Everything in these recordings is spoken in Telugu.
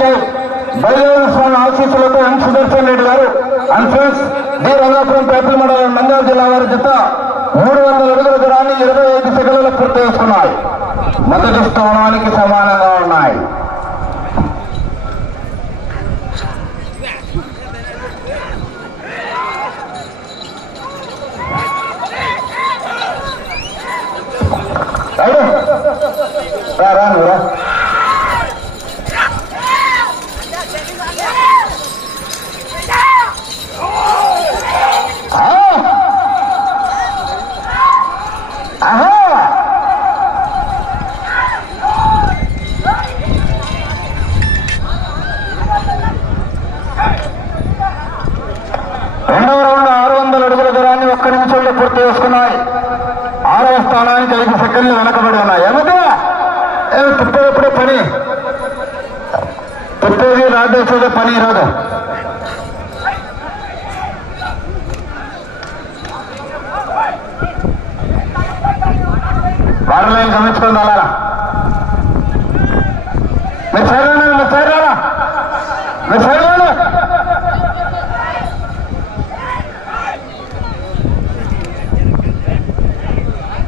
అంటే బయలుదేర స్వామి ఆశీస్సులతో M Sudarshan Reddy garu and friends D Rangapuram paper మండల నంద్యాల జిల్లా వారి చేత మూడు వందల అడుగుల దూరాన్ని ఇరవై ఐదు సెకండ్లలో పూర్తి చేసుకున్నాయి. మొదటి స్థానానికి సమానంగా ఉన్నాయి. రాను తిప్పేది రాడేసేదే పని రాదు వాటర్ లైన్ అలా మీరు సైడ్ మీరు సైడ్ రారా మీరు సైడ్ రండి.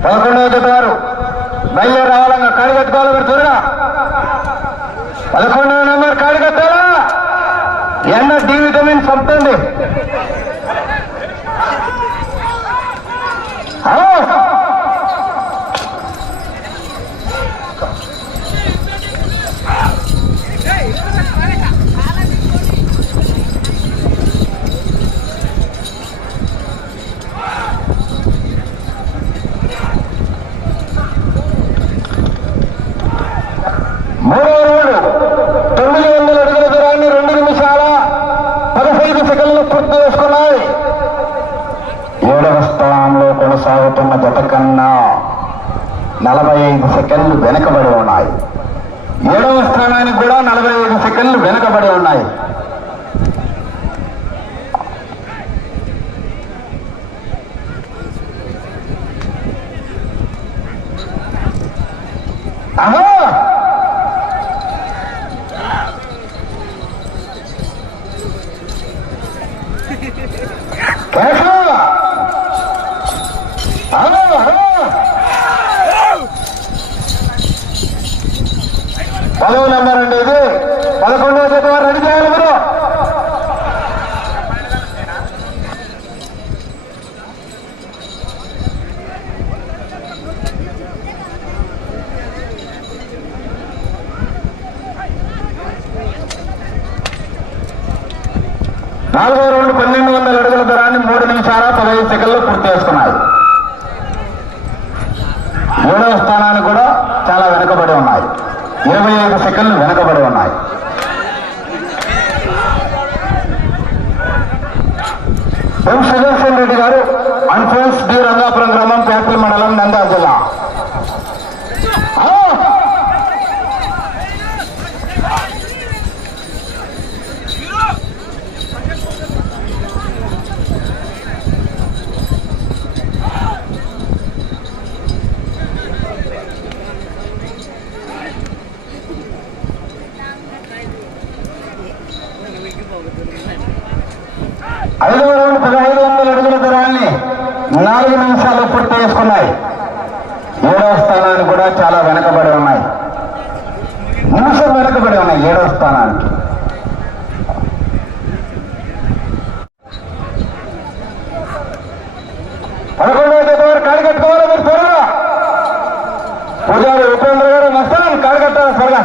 పదకొండవ జత వారు. బయలుదేరి రావాలంగా. కళ్ళు కట్టుకోవాలి మీరు చూడరా? పదకొండవ నెంబర్ ఎండ డి విటమిన్ చంపుతుంది హలో మూడవ రౌండ్ తొమ్మిది వందల అడుగుల దూరాన్ని రెండు నిమిషాల పదహైదు సెకండ్లు పూర్తి చేసుకున్నాయి ఏడవ స్థానంలో కొనసాగుతున్న జత కన్నా నలభై ఐదు సెకండ్లు వెనకబడి ఉన్నాయి. ఏడవ స్థానానికి కూడా నలభై ఐదు సెకండ్లు వెనకబడి ఉన్నాయి. అహో! పదవ నెంబర్ అండి ఇది. పదకొండవ తేదీ వారు రెడీ చేయాలి మీరు. నాలుగో రౌండ్ పన్నెండు వందల అడుగుల ధరాన్ని మూడు నిమిషాల పదహైదు సెకండ్లో పూర్తి చేస్తున్నారు మూడవ స్థానానికి కూడా చాలా వెనుకబడి ఉన్నాయి ఇరవై వెనకబడి ఉన్నాయి. సుదర్శన్ రెడ్డి గారు అన్ఫోన్స్ డి రంగాపురం గ్రామం పేపల్ మండలం నందా జిల్లా ఆ! ఐదవ రౌండ్ పదహైదు వందల అడుగుల దూరాన్ని నాలుగు నిమిషాలు మూడవ చేసుకున్నాయి కూడా చాలా వెనకబడి ఉన్నాయి నిమిషం వెనకబడి ఉన్నాయి ఏడవ స్థానానికి పదకొండవ జత వారు కాడి కట్టుకోవాలి మీరు త్వరగా పూజారి ఉపేంద్ర గారు మస్తాన్ కాడి కట్టాలి త్వరగా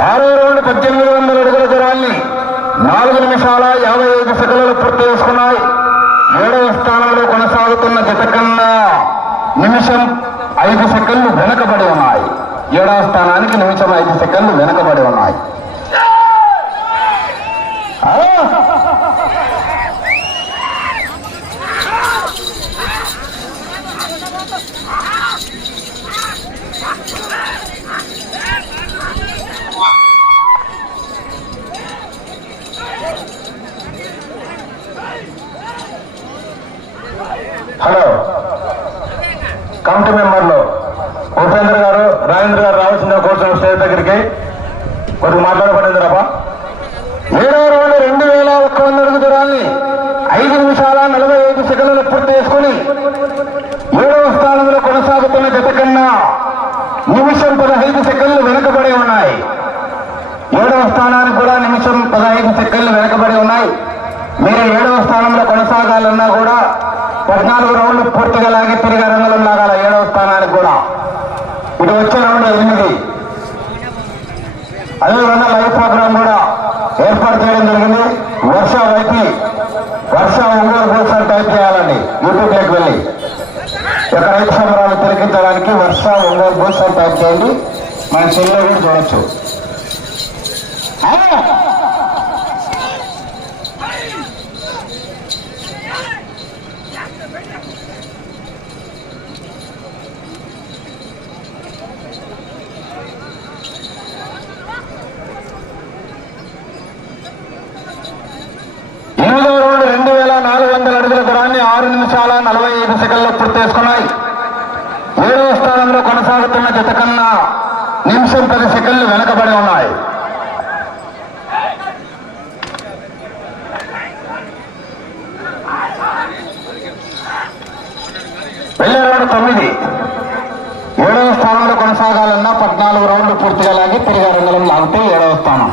ఆరో రౌండ్ పద్దెనిమిది వందల అడుగుల దూరాన్ని నాలుగు నిమిషాల యాభై ఐదు సెకండ్లు పూర్తి చేసుకున్నాయి. ఏడవ స్థానంలో కొనసాగుతున్న జత కన్నా నిమిషం ఐదు సెకండ్లు వెనకబడి ఉన్నాయి. ఏడవ స్థానానికి నిమిషం ఐదు సెకండ్లు వెనకబడి ఉన్నాయి ఆ! స్థానంలో ఉపేంద్ర గారు రాజేంద్ర గారు రావాల్సిన కోసం స్టేజ్ దగ్గరికి. కొద్దిగా మాట్లాడబడింది రాబా ఏడవ రోజు రెండు వేల ఒక్క వంద అడుగు దూరాన్ని ఐదు నిమిషాల నలభై ఐదు సెకండ్లు పూర్తి చేసుకుని ఏడవ స్థానంలో కొనసాగుతున్న గత కన్నా నిమిషం పదహైదు సెకండ్లు వెనుకబడి ఉన్నాయి. ఏడవ స్థానానికి కూడా నిమిషం పదహైదు సెకండ్లు వెనకబడి ఉన్నాయి. మీరు ఏడవ స్థానంలో కొనసాగాలన్నా కూడా పద్నాలుగు రౌండ్లు పూర్తిగా లాగి తిరిగారు రంగంలో లాగాల ఏడవ స్థానానికి కూడా ఇటు వచ్చే రౌండ్ ఎనిమిది అదేవిధంగా లైవ్ ప్రోగ్రామ్ కూడా ఏర్పాటు చేయడం జరిగింది. వర్ష వైపు వర్ష ఒంగోలు కోసం టైప్ చేయాలండి. యూట్యూబ్లోకి వెళ్ళి. ఒక రైతు సంబరాలు తిరిగించడానికి వర్ష ఒంగోలు కోసం టైప్ చేయండి. మన సెల్లో కూడా చూడొచ్చు ఎనిమిదవ రౌండ్ రెండు వేల నాలుగు వందల అడుగుల దూరాన్ని ఆరు నిమిషాల నలభై ఐదు సెకండ్లు పూర్తి చేసుకున్నాయి. ఏడవ స్థానంలో కొనసాగుతున్న జత కన్నా నిమిషం పది సెకండ్లు వెనకబడి ఉన్నాయి. వెళ్ళే రౌండ్ తొమ్మిది. ఏడవ స్థానంలో కొనసాగాలన్నా పద్నాలుగు రౌండ్లు పూర్తిగా లాగి తిరిగి రంగంలో లాగితే ఏడవ స్థానం.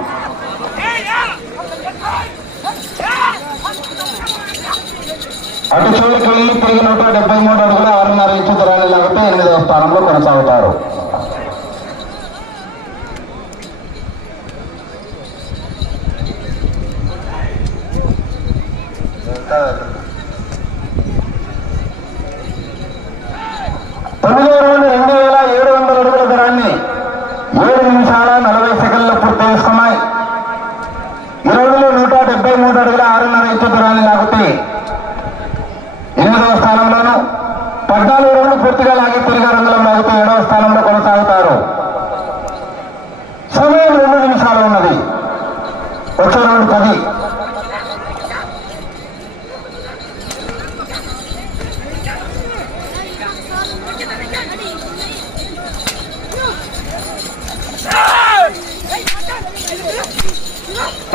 అటు చివరికి వెళ్ళి తిరిగి నూట డెబ్బై మూడు అడుగులు ఆరున్నర ఇంచు దూరాన్ని లాగితే ఎనిమిదవ స్థానంలో కొనసాగుతారు. తొమ్మిదో రౌండ్ రెండు వేల ఏడు వందల అడుగుల దూరాన్ని ఏడు నిమిషాల నలభై సెకండ్లు పూర్తి చేసుకున్నాయి ఈ రోజులో నూట డెబ్బై మూడు అడుగుల ఆరున్నర ఇంచు దూరాన్ని లాగితే ఎనిమిదవ స్థానంలోను పద్నాలుగు రౌండ్లు పూర్తిగా లాగి తిరిగి రంగులో లాగితే ఏడవ స్థానంలో కొనసాగుతారు సమయం రెండు నిమిషాలు ఉన్నది వచ్చే పది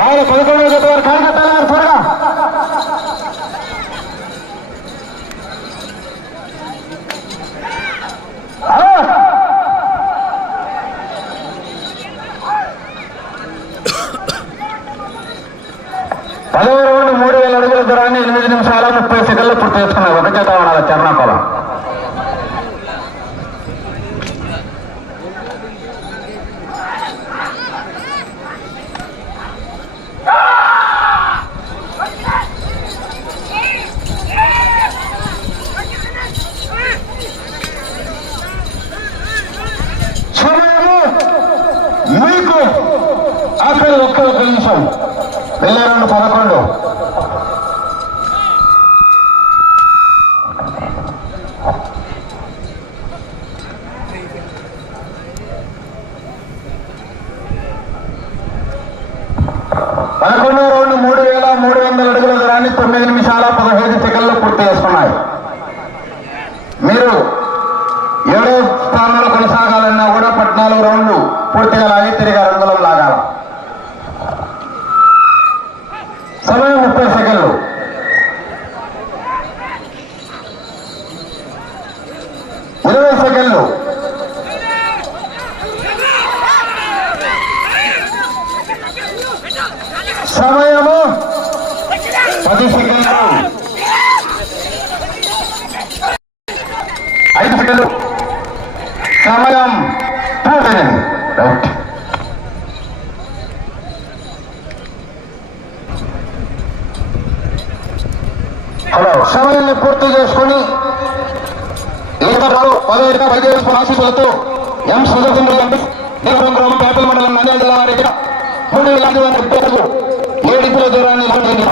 ఆయన పదకొండవ జత వారు త్వరగా ఆ! పదవ రౌండ్ మూడు వేల అడుగుల దూరాన్ని ఎనిమిది నిమిషాల ముప్పై సెకండ్లు పూర్తి చేసుకున్నారు ఒక చేత ఉండాలి చరణాపలం సమయము మీకు ఆఖరి ఒక్క ఒక్క నిమిషం వెళ్ళే రెండు పదకొండు పదకొండవ రౌండ్ మూడు వేల మూడు వందల అడుగుల దూరాన్ని తొమ్మిది నిమిషాల పదహైదు సెకండ్లు పూర్తి చేసుకున్నాయి మీరు ఏడో స్థానంలో కొనసాగాలన్నా కూడా పద్నాలుగు రౌండ్లు పూర్తిగా లాగి తిరిగి రంగులం లాగాల. సమయం ముప్పై సెకండ్లు. ఇరవై సెకండ్లు. సమయము పది సెకండ్లు. హలో సమయాన్ని పూర్తి చేసుకుని ఈతరాలు పదహైదు వైద్య ఆశీస్సులతో ఎం సుదర్శన్ ఎంపీ గ్రామం పేపల్ మండలం నంద్యాల జిల్లా వారికి మూడు ఇలాంటి వారి పేర్లు ఏడింపుల దూరాన్ని లాంటి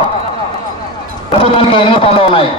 ప్రస్తుతానికి ఎనిమిది పనులు ఉన్నాయి.